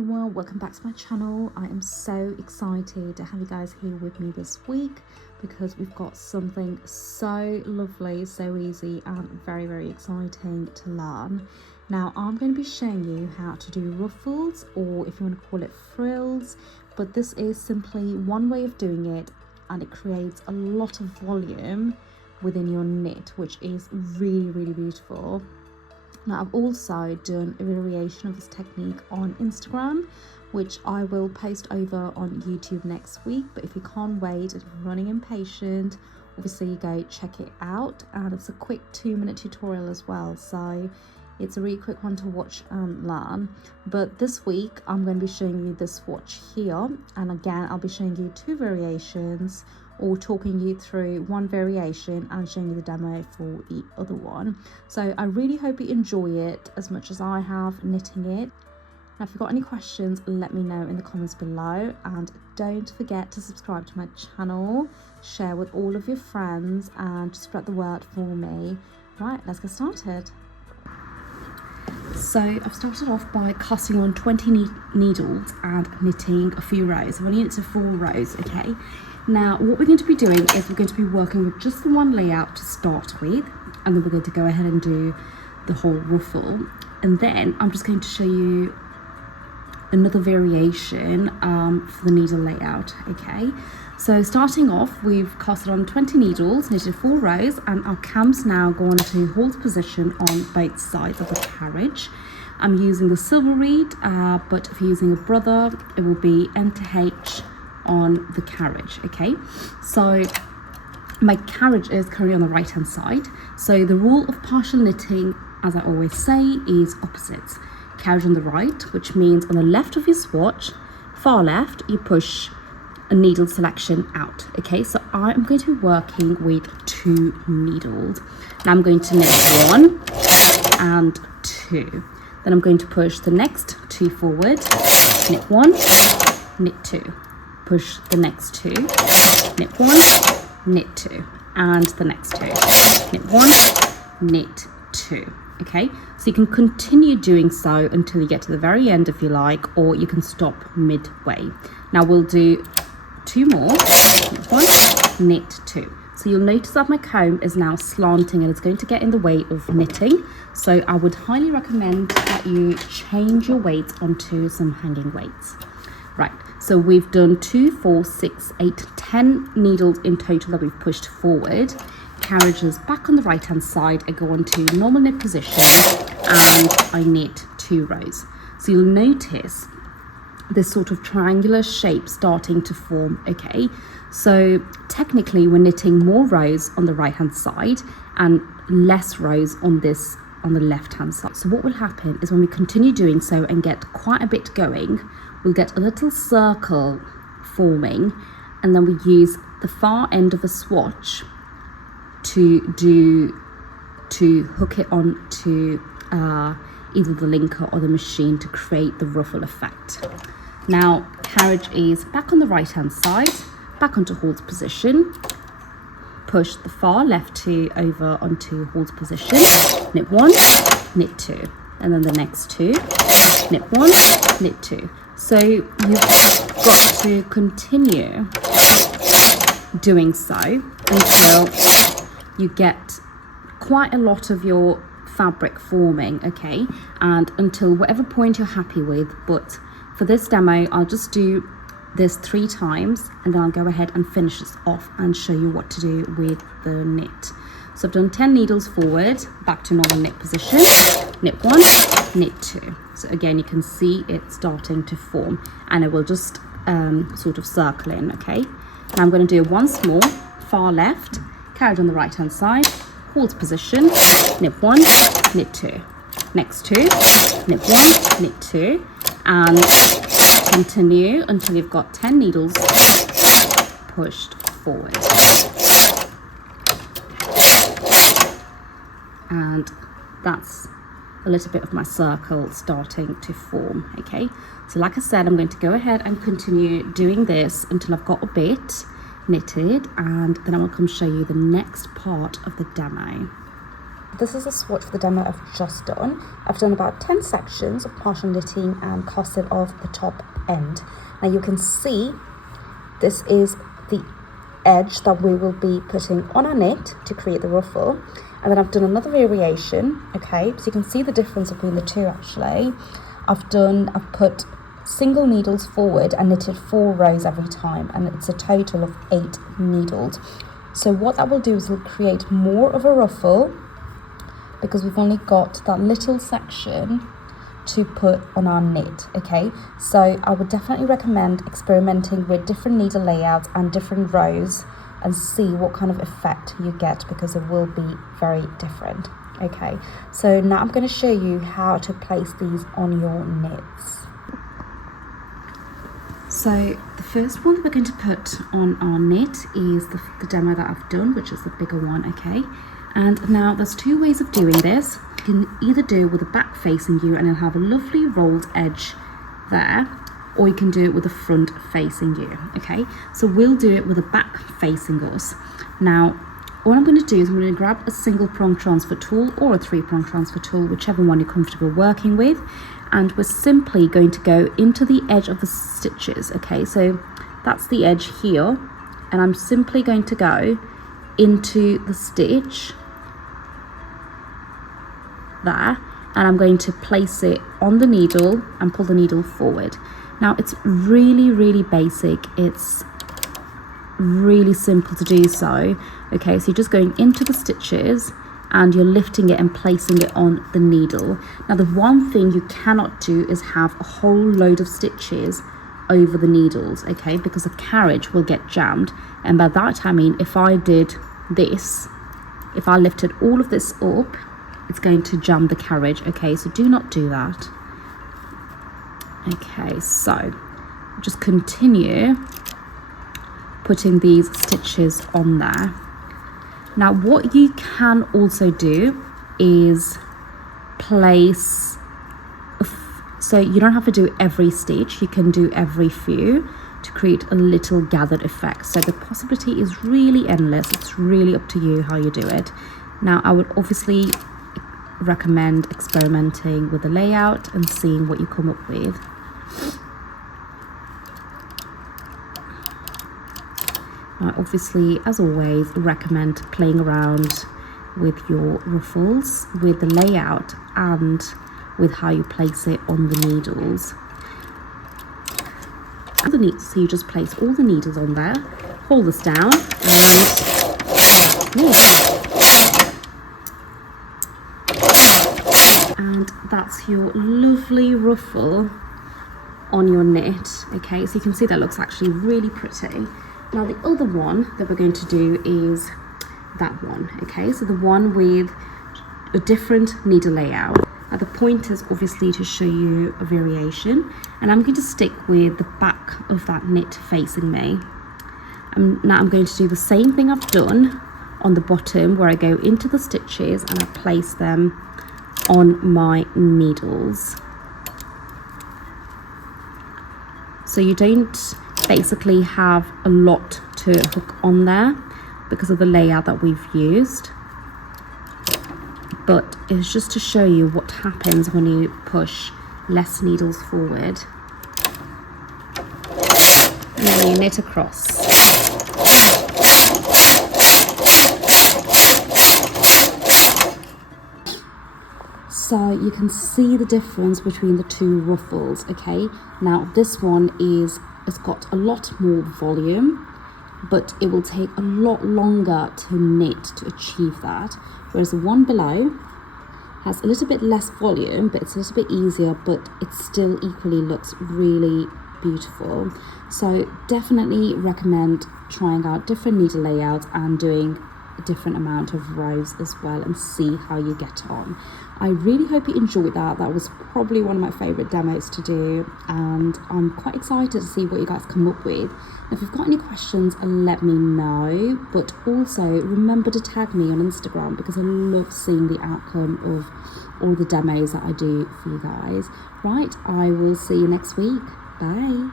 everyone, welcome back to my channel. I am so excited to have you guys here with me this week because we've got something so lovely, so easy and very exciting to learn. Now I'm going to be showing you how to do ruffles, or if you want to call it frills, but this is simply one way of doing it and it creates a lot of volume within your knit, which is really beautiful. Now I've also done a variation of this technique on Instagram, which I will post over on YouTube next week, but if you can't wait, if you're running impatient, obviously go check it out. And it's a quick 2-minute tutorial as well, so it's a really quick one to watch and learn. But this week I'm going to be showing you this swatch here, and again I'll be showing you 2 variations, or talking you through one variation and showing you the demo for the other one. So I really hope you enjoy it as much as I have knitting it. Now if you've got any questions, let me know in the comments below, and don't forget to subscribe to my channel, share with all of your friends and spread the word for me. Right, let's get started. So I've started off by casting on 20 needles and knitting a few rows. I've only knitted 4 rows, okay? Now what we're going to be doing is we're going to be working with just the one layout to start with, and then we're going to go ahead and do the whole ruffle, and then I'm just going to show you another variation for the needle layout, okay? So starting off, we've casted on 20 needles, knitted 4 rows, and our cams now go into hold position on both sides of the carriage. I'm using the silver reed, but if you're using a brother, it will be N to H on the carriage, okay? So my carriage is currently on the right hand side, so the rule of partial knitting, as I always say, is opposites. Carriage on the right, which means on the left of your swatch, far left, you push a needle selection out, okay? So I'm going to be working with 2 needles. Now I'm going to knit 1 and 2, then I'm going to push the next 2 forward, knit 1, knit 2, push the next 2, knit 1, knit 2, and the next 2, knit 1, knit 2, okay? So you can continue doing so until you get to the very end if you like, or you can stop midway. Now we'll do 2 more, knit 1, knit 2. So you'll notice that my comb is now slanting and it's going to get in the way of knitting, so I would highly recommend that you change your weights onto some hanging weights. Right, so we've done 2, 4, 6, 8, 10 needles in total that we've pushed forward. Carriage is back on the right hand side. I go onto normal knit position and I knit 2 rows. So you'll notice this sort of triangular shape starting to form, okay? So technically we're knitting more rows on the right hand side and less rows on the left hand side. So what will happen is when we continue doing so and get quite a bit going, we'll get a little circle forming, and then we use the far end of a swatch to hook it onto either the linker or the machine to create the ruffle effect. Now carriage is back on the right hand side, back onto hold position, push the far left 2 over onto hold position, knit 1, knit 2, and then the next 2, knit 1, knit 2. So you've got to continue doing so until you get quite a lot of your fabric forming, okay? And until whatever point you're happy with. But for this demo, I'll just do this 3 times and then I'll go ahead and finish this off and show you what to do with the knit. So I've done 10 needles forward, back to normal knit position, knit 1, knit 2. So again, you can see it starting to form, and it will just sort of circle in, okay? Now I'm going to do once more, far left, carriage on the right hand side, hold position, knit 1, knit 2, next 2, knit 1, knit 2, and continue until you've got 10 needles pushed forward. And that's a little bit of my circle starting to form, okay? So like I said, I'm going to go ahead and continue doing this until I've got a bit knitted, and then I will come show you the next part of the demo. this is a swatch for the demo I've just done. I've done about 10 sections of partial knitting and casted off the top end. Now you can see this is the edge that we will be putting on our knit to create the ruffle. And then I've done another variation, okay, so you can see the difference between the two actually. I've put single needles forward and knitted 4 rows every time, and it's a total of 8 needles. So what that will do is will create more of a ruffle because we've only got that little section to put on our knit, okay? So I would definitely recommend experimenting with different needle layouts and different rows and see what kind of effect you get, because it will be very different, okay? So now I'm going to show you how to place these on your knits. So the first one that we're going to put on our knit is the demo that I've done, which is the bigger one, okay? And now there's 2 ways of doing this. You can either do it with the back facing you and it'll have a lovely rolled edge there, or you can do it with the front facing you, okay? So we'll do it with the back facing us. Now, what I'm going to do is I'm going to grab a single prong transfer tool or a 3-prong transfer tool, whichever one you're comfortable working with, and we're simply going to go into the edge of the stitches, okay? So that's the edge here, and I'm simply going to go into the stitch there, and I'm going to place it on the needle and pull the needle forward. Now it's really basic, it's really simple to do so, okay? So you're just going into the stitches and you're lifting it and placing it on the needle. Now the one thing you cannot do is have a whole load of stitches over the needles, okay, because the carriage will get jammed, and by that I mean if I did this, if I lifted all of this up, it's going to jam the carriage, okay? So do not do that. Okay, so just continue putting these stitches on there. Now what you can also do is place, so you don't have to do every stitch, you can do every few to create a little gathered effect. So the possibility is really endless, it's really up to you how you do it. Now I would obviously recommend experimenting with the layout and seeing what you come up with. I obviously, as always, recommend playing around with your ruffles, with the layout and with how you place it on the needles. So you just place all the needles on there, hold this down, and that's your lovely ruffle on your knit, okay? So you can see that looks actually really pretty. Now the other one that we're going to do is that one, okay? So the one with a different needle layout. Now the point is obviously to show you a variation, and I'm going to stick with the back of that knit facing me. Now I'm going to do the same thing I've done on the bottom, where I go into the stitches and I place them on my needles. So you don't basically have a lot to hook on there because of the layout that we've used, but it's just to show you what happens when you push less needles forward and then you knit across. So you can see the difference between the 2 ruffles, okay? Now this one it's got a lot more volume, but it will take a lot longer to knit to achieve that, whereas the one below has a little bit less volume, but it's a little bit easier, but it still equally looks really beautiful. So definitely recommend trying out different needle layouts and doing a different amount of rows as well and see how you get on. I really hope you enjoyed that. That was probably one of my favorite demos to do, and I'm quite excited to see what you guys come up with. If you've got any questions, let me know, but also remember to tag me on Instagram because I love seeing the outcome of all the demos that I do for you guys. Right, I will see you next week. Bye.